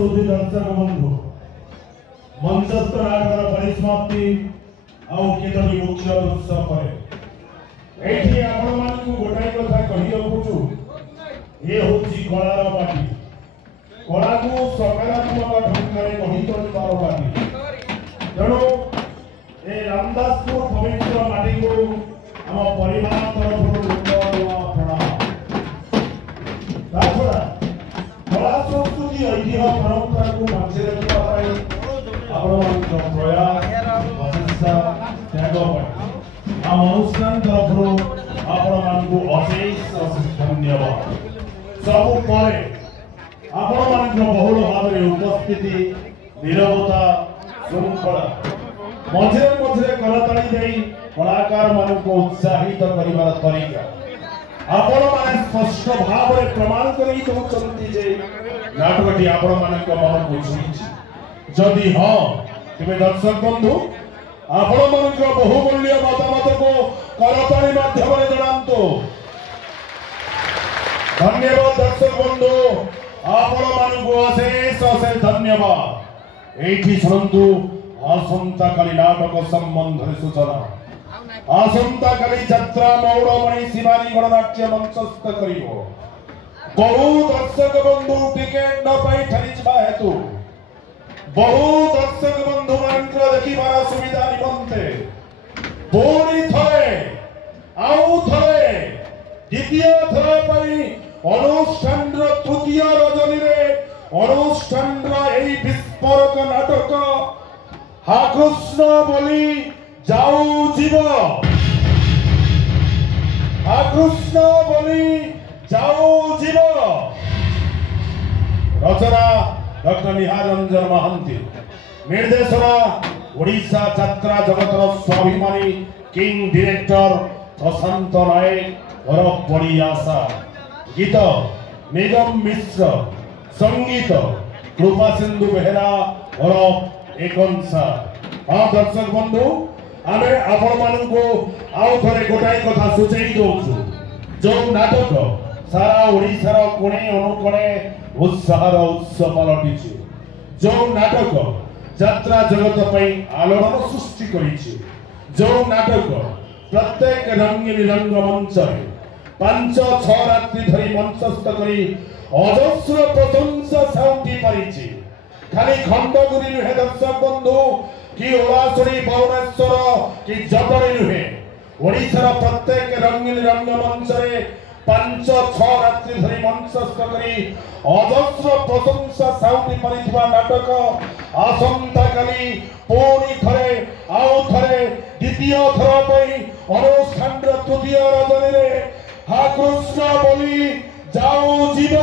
सुधी दर्शक बंधु मंचस्थ नाटक परिसमाप्ति आउ केतोटी मुख्य दृश्य पर एठी आपण मानकु गोटाई कथा कहि रखुछु ए होची कलार पाटी कला को सकारात्मक ढंग रे कहि तोलिबार पाटी जणो ए रामदासपुर पवित्र माटी को हम परिवार तरफ प्रणाम ताछड़ा कला संस्कृति ऐतिह्य परंपरा को बचाई रखा प्रयास प्रचेषा त्याग आम अनुष्ठान तरफ अशेष धन्यवाद सबु बहुल भाव में उपस्थिति नीरवता श्रृंखला मझे मझे करताली दे कलाकार मान को उत्साहित कर तरीका आपण माने स्पष्ट भाव में प्रमाण करी दउचंती जे नाटकटी आपण मानक मन को छुईछि जदि हां तबे दर्शक बंधु आपण मानक बहुमूल्य मतामत को करताली माध्यम रे जणांतो धन्यवाद दर्शक बंधु आपण मानक अशेष अशेष धन्यवाद एठी शुणंतु आसंता काली नाटक संबंध रे सूचना आसंता काली यात्रा मौड़मणि शिवानी गणनाट्य मंचस्थ करिवो बहु दर्शक बंधु टिकेट न पाई ठरिजबा हेतु बहु दर्शक बंधु मानकर देखिबार सुविधा निमंते पूरी थरे आउ थरे द्वितीय थर पाई अनुष्ठान तृतीय रजनी रे अनुष्ठान एई विस्फोरक नाटक हा कृष्ण बोली जाऊ जीव कृष्ण बोली जाऊ जीव रचना डॉक्टर निहार रंजन महांती निर्देशना ओडिशा यात्रा जगतर स्वाभिमानी किंग डायरेक्टर प्रशांत नायक और बड़ी आशा गीत निगम मिश्र संगीत कृपा सिंधु बेहरा और एकंसा हाँ दर्शक बंधु आमे आपण मानकु आउ थरे गोटाई कथा सुचेई दोछु जो नाटक सारा ओडिसा रो कोणे अनुकोणे उत्साहर उत्सव पलटिछि जो नाटक यात्रा जगत पई आलोड़न सृष्टि करिछि जो नाटक प्रत्येक रंगीन रंग मंच 5-6 रात्रि धरी मंचस्थ करी अजस्र प्रशंसा साउंटी परिछि खाली खंडगिरी नुहे दर्शक बंधु कि ओलासुरी भुवनेश्वर कि जटणी नुहे ओडिशार प्रत्येक रंगीन रंग मंच रे 5-6 रात्रि धरी मंचस्थ करी अजस्र प्रशंसा साउंटी परिथिबा नाटक आसंता काली पूरी थरे आउ थरे द्वितीय थर पई अनुष्ठान तृतीय रजनी रे हा कृष्ण बोली जाऊ जीव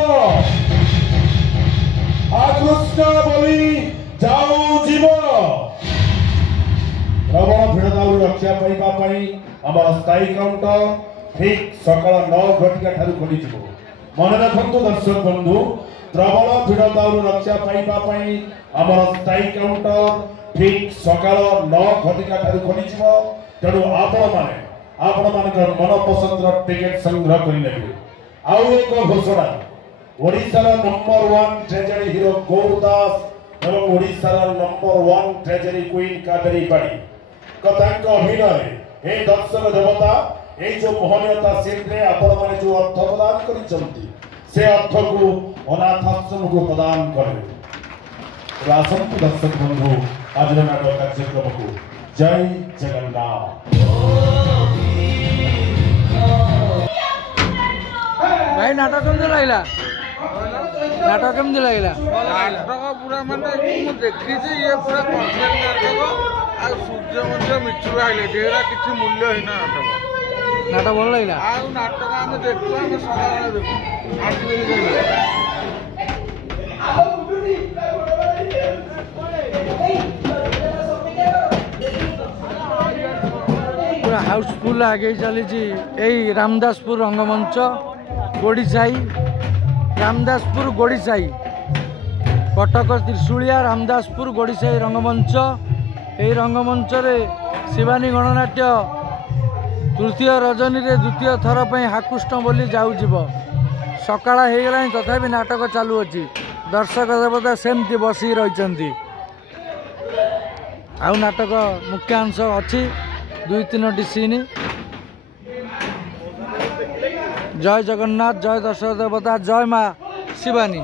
हा कृष्ण बोली जाऊ जीव प्रबल भिड़तारु रक्षा पाइबा पई हमर स्थायी काउंटर ठीक सकाळ 9 घटिका ठारू खोली जिवो मन रखंतु दर्शक बंधु प्रबल भिड़तारु रक्षा पाइबा पई हमर स्थायी काउंटर ठीक सकाळ 9 घटिका ठारू खोली जिवो तेणु आपण माने मन पसंद टिकेट संग्रह करि नेबे आउ एक घोषणा ओडिशार नंबर 1 ट्रेजेडी हीरो गौरदास एवं ओडिशार नंबर 1 ट्रेजेडी क्वीन कावेरी पाड़ी कथांक अभिनय हे दर्शक देवता ए जो मोहनीयता सीन आपण माने जो अर्थ प्रदान करिसंती से अर्थ को अनाथाश्रम को प्रदान करे रासंत दर्शक बंधु आज नाटक कार्यक्रम को जय जगन्नाथ भाई नाटक केमती लगला नाटक केमती लगला नाटक पूरा माने मु देखी जे ये पूरा कॉन्सेप्ट नाटक आ सूर्य मंदिर मिठू आइले डेरा किछि मूल्य हिना नाटक भल लगला आ नाटक हम देखु हम सदा देखु आठि पूरा हाउसफुल आगे चली रामदासपुर रंगमंच गोड़ीसाई रामदासपुर गोड़ीसाई कटक त्रिशूलिया रामदासपुर गोड़ीसाई रंगमंच এই রঙ্গমঞ্চ রে শিবানী গণনাट्य तृतीय रजनी रे द्वितीय थर पर हाकुष्ट बोली जाऊब सकाळ हो गला तथापि नाटक चालू अच्छी दर्शक देवता सेमती बसी रही आउ नाटक मुख्यांश अच्छी 2-3टी सीन जय जगन्नाथ जय दर्शक देवता जय माँ शिवानी।